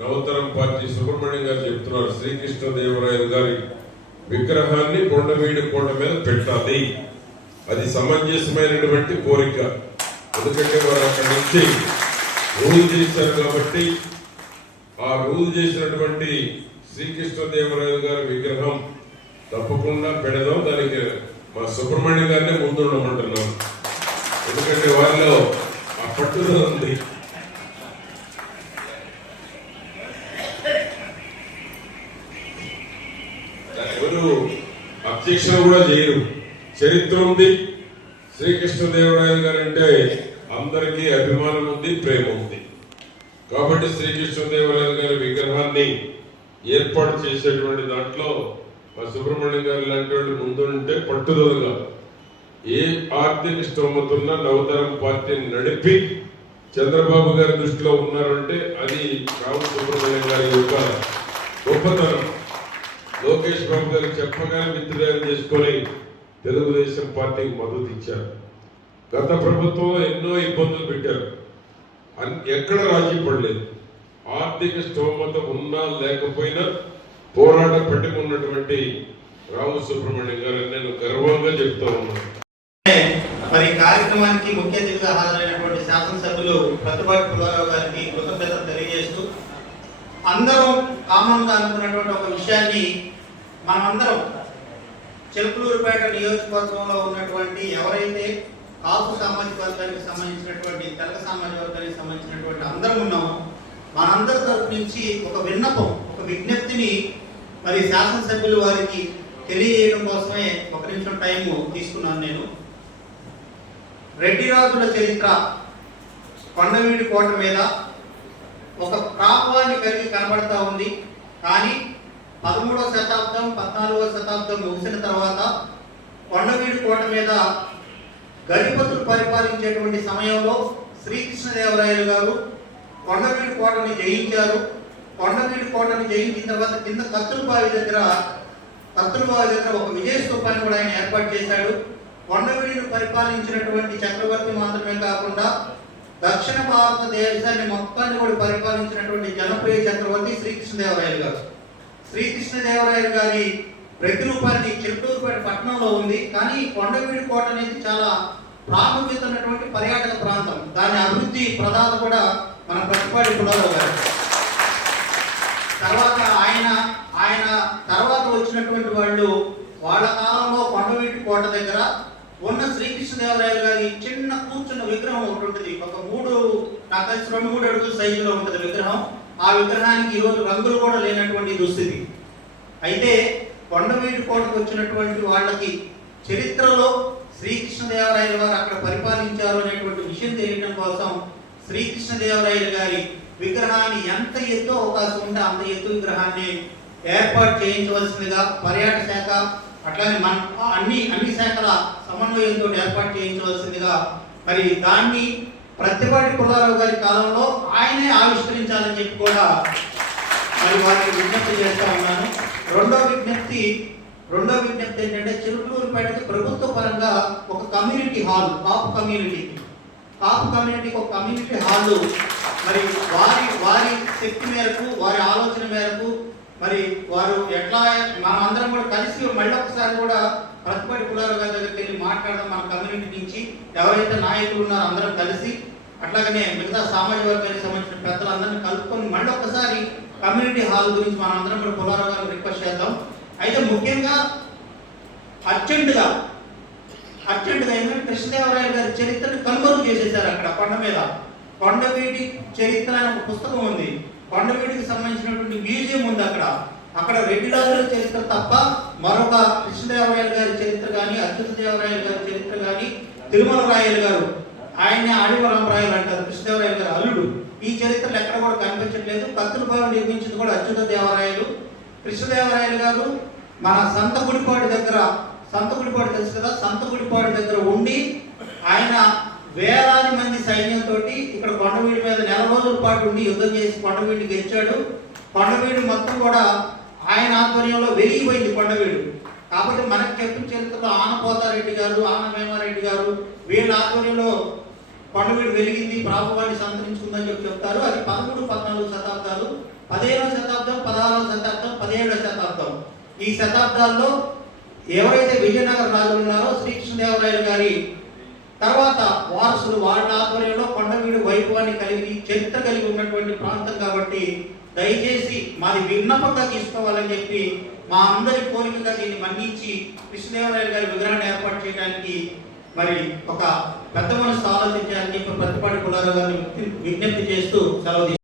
నవతరం party Subrahmanyam గారు చెప్తున్నారు శ్రీకృష్ణదేవరాయలు గారి విగ్రహాన్ని కొండవీడి కొండ మీద పెట్టాలి. అది సమంజసమైనటువంటి కోరిక. ఎందుకంటే వారు అక్కడి నుంచి రూల్ చేశారు కాబట్టి ఆ రూల్ చేసినటువంటి శ్రీకృష్ణదేవరాయలు గారి విగ్రహం తప్పకుండా పెడదాం. దానికి మా సుబ్రహ్మణ్యం గారినే ముందుండమంటున్నాం. ఎందుకంటే వారిలో ఆ పట్టుదల ఉంది. ఎవరు అబ్జెక్షన్ కూడా చేయరు. చరిత్ర ఉంది. శ్రీకృష్ణదేవరాయలు గారు అంటే అందరికీ అభిమానం ఉంది ప్రేమ ఉంది. కాబట్టి శ్రీకృష్ణదేవరాయలు గారి విగ్రహాన్ని ఏర్పాటు చేసేటువంటి దాంట్లో మా సుబ్రహ్మణ్యం గారు లాంటి వాళ్ళు ముందుంటే పట్టుదలగా. ఏ ఆర్థిక స్తోమతున్న నవతరం పార్టీని నడిపి చంద్రబాబు గారి దృష్టిలో ఉన్నారంటే అది రావు సుబ్రహ్మణ్యం గారి యొక్క గొప్పతనం. గారు చెప్పగానే మిత్రులు చేసుకొని తెలుగుదేశం పార్టీకి మద్దతు ఇచ్చారు. గత ప్రభుత్వం ఎన్నో ఇబ్బందులు పెట్టారు. అన్- ఎక్కడ రాజీ పడలేదు. ఆర్థిక స్తోమత ఉన్నా లేకపోయినా పోరాట పట్టుకున్నటువంటి రాము సుబ్రహ్మణ్యం గారు నేను గర్వంగా చెప్తా ఉన్నాను. మరి ఈ కార్యక్రమానికి ముఖ్య అతిథిగా హాజరైనటువంటి శాసనసభ్యులు ప్రతిపాటి పుల్లారావు గారికి కృతజ్ఞతలు తెలియజేస్తూ అందరం కామన్గా అనుకున్నటువంటి ఒక విషయాన్ని మనమందరం చెప్పులూరుపేట నియోజకవర్గంలో ఉన్నటువంటి ఎవరైతే కాపు సామాజిక వర్గానికి సంబంధించినటువంటి తెలగ సామాజిక వర్గానికి సంబంధించినటువంటి అందరం ఉన్నామో మనందరి తరపు నుంచి ఒక విన్నపం ఒక విజ్ఞప్తిని మరి శాసనసభ్యులు వారికి తెలియజేయడం కోసమే ఒక నిమిషం టైం తీసుకున్నాను నేను. రెడ్డిరాజుల చరిత్ర కొండవీడి కోట మీద ఒక ప్రాభవాన్ని కలిగి కనబడతా ఉంది. కానీ పదమూడవ శతాబ్దం పద్నాలుగవ శతాబ్దం ముగిసిన తర్వాత కొండవీడు కోట మీద గడిపతులు పరిపాలించేటువంటి సమయంలో శ్రీకృష్ణదేవరాయలు గారు కొండవీడు కోటని జయించారు. కొండవీడు కోటను జయించిన తర్వాత కింద కత్తులబావి దగ్గర కత్తులబావి దగ్గర ఒక విజయ స్థూపాన్ని కూడా ఆయన ఏర్పాటు చేశాడు. కొండవీడిని పరిపాలించినటువంటి చక్రవర్తి మాత్రమే కాకుండా దక్షిణ భారతదేశాన్ని మొత్తాన్ని కూడా పరిపాలించినటువంటి జనప్రియ చక్రవర్తి శ్రీకృష్ణదేవరాయలు గారు. శ్రీకృష్ణదేవరాయలు గారి ప్రతిరూపాన్ని చిలుకూరుపేట పట్టణంలో ఉంది. కానీ ఈ కొండవీడి కోట అనేది చాలా ప్రాముఖ్యత ఉన్నటువంటి పర్యాటక ప్రాంతం. దాని అభివృద్ధి ప్రదాత కూడా మన ప్రతిపాటి పుల్లారావు గారు. తర్వాత ఆయన ఆయన తర్వాత వచ్చినటువంటి వాళ్ళు వాళ్ళ కాలంలో కొండవీటి కోట దగ్గర ఉన్న శ్రీకృష్ణదేవరాయలు గారి చిన్న కూర్చున్న విగ్రహం ఒకటి ఉంటుంది. ఒక మూడు నాకు తెలిసి రెండు మూడు అడుగుల సైజులో ఉంటుంది విగ్రహం. ఆ విగ్రహానికి ఈరోజు రంగులు కూడా లేనటువంటి దుస్థితి. అయితే కొండవీటి కోటకు వచ్చినటువంటి వాళ్ళకి చరిత్రలో శ్రీకృష్ణదేవరాయలు గారు అక్కడ పరిపాలించారు అనేటువంటి విషయం తెలియడం కోసం శ్రీకృష్ణదేవరాయలు గారి విగ్రహాన్ని ఎంత ఎత్తు అవకాశం ఉంటే అంత ఎత్తు విగ్రహాన్ని ఏర్పాటు చేయించవలసిందిగా పర్యాటక శాఖ అట్లానే మన అన్ని అన్ని శాఖల సమన్వయంతో ఏర్పాటు చేయించవలసిందిగా మరి దాన్ని ప్రతిపాటి పుల్లారావు గారి కాలంలో ఆయనే ఆవిష్కరించాలని చెప్పి కూడా మరి వారికి విజ్ఞప్తి చేస్తా ఉన్నాను. రెండో విజ్ఞప్తి రెండో విజ్ఞప్తి ఏంటంటే చిరుటూరుపేటకి ప్రభుత్వ పరంగా ఒక community hall Kapu community. Kapu కమ్యూనిటీకి ఒక కమ్యూనిటీ హాల్. మరి వారి వారి శక్తి మేరకు వారి ఆలోచన మేరకు మరి వారు ఎట్లా మనం అందరం కూడా కలిసి మళ్ళీ ఒకసారి కూడా ప్రతిపడి కులాల గారి దగ్గరికి వెళ్ళి మాట్లాడడం మన కమ్యూనిటీ నుంచి. ఎవరైతే నాయకులు ఉన్నారో అందరం కలిసి అట్లాగనే మిగతా సామాజిక వర్గానికి సంబంధించిన పెద్దలందరినీ కలుపుకొని మళ్ళీ ఒకసారి కమ్యూనిటీ హాల్ గురించి మనం అందరం కూడా పుల్లారావు గారిని రిక్వెస్ట్ చేద్దాం. అయితే ముఖ్యంగా అర్జెంటుగా అర్జెంటుగా ఏంటంటే కృష్ణదేవరాయ గారి చరిత్రను కనుమరుగు చేసేసారు అక్కడ కొండ మీద. కొండవీటి చరిత్ర అనే ఒక పుస్తకం ఉంది. కొండవీటికి సంబంధించినటువంటి మ్యూజియం ఉంది అక్కడ. అక్కడ రెడ్డి రాజుల చరిత్ర తప్ప మరొక కృష్ణదేవరాయలు గారి చరిత్ర కానీ అచ్యుత దేవరాయలు గారి చరిత్ర కానీ తిరుమల రాయలు గారు ఆయన ఆడివరామరాయలు అంటారు కృష్ణదేవరాయలు గారు అల్లుడు. ఈ చరిత్రలు ఎక్కడ కూడా కనిపించట్లేదు. కత్తుల భవనం నిర్మించింది కూడా అచ్యుత దేవరాయలు. కృష్ణదేవరాయలు గారు మన సంత గుడిపాడు దగ్గర సంత గుడిపాడు తెలుసు కదా సంత గుడిపాడు దగ్గర ఉండి ఆయన వేలాది మంది సైన్యంతో ఇక్కడ కొండవీడి మీద నెల రోజుల పాటు ఉండి యుద్ధం చేసి కొండవీడిని గెలిచాడు. కొండవీడు మొత్తం కూడా ఆయన ఆధ్వర్యంలో వెలిగిపోయింది కొండవీడు. కాబట్టి మనకి చెప్పిన చరిత్రలో ఆనపోతారెడ్డి గారు ఆన వేమారెడ్డి గారు వీళ్ళ ఆధ్వర్యంలో కొండవీడు వెలిగింది ప్రాభువాన్ని సంతరించుకుందని చెప్పి చెప్తారు. అది పదమూడు పద్నాలుగు శతాబ్దాలు పదిహేనవ శతాబ్దం పదహారవ శతాబ్దం పదిహేడవ శతాబ్దం. ఈ శతాబ్దాల్లో ఎవరైతే విజయనగర రాజులు ఉన్నారో శ్రీకృష్ణదేవరాయలు గారి తర్వాత వారసులు వాళ్ళ ఆధ్వర్యంలో కొండవీడు వైభవాన్ని కలిగి చరిత్ర కలిగి ఉన్నటువంటి ప్రాంతం కాబట్టి దయచేసి మాది విన్నపంగా తీసుకోవాలని చెప్పి మా అందరి కోరికగా దీన్ని మన్నించి కృష్ణదేవరాయలు గారి విగ్రహాన్ని ఏర్పాటు చేయడానికి మరి ఒక పెద్ద మనసు ఆలోచించాలని చెప్పి ప్రతిపాటి కులాల గారిని విజ్ఞప్తి చేస్తూ సెలవు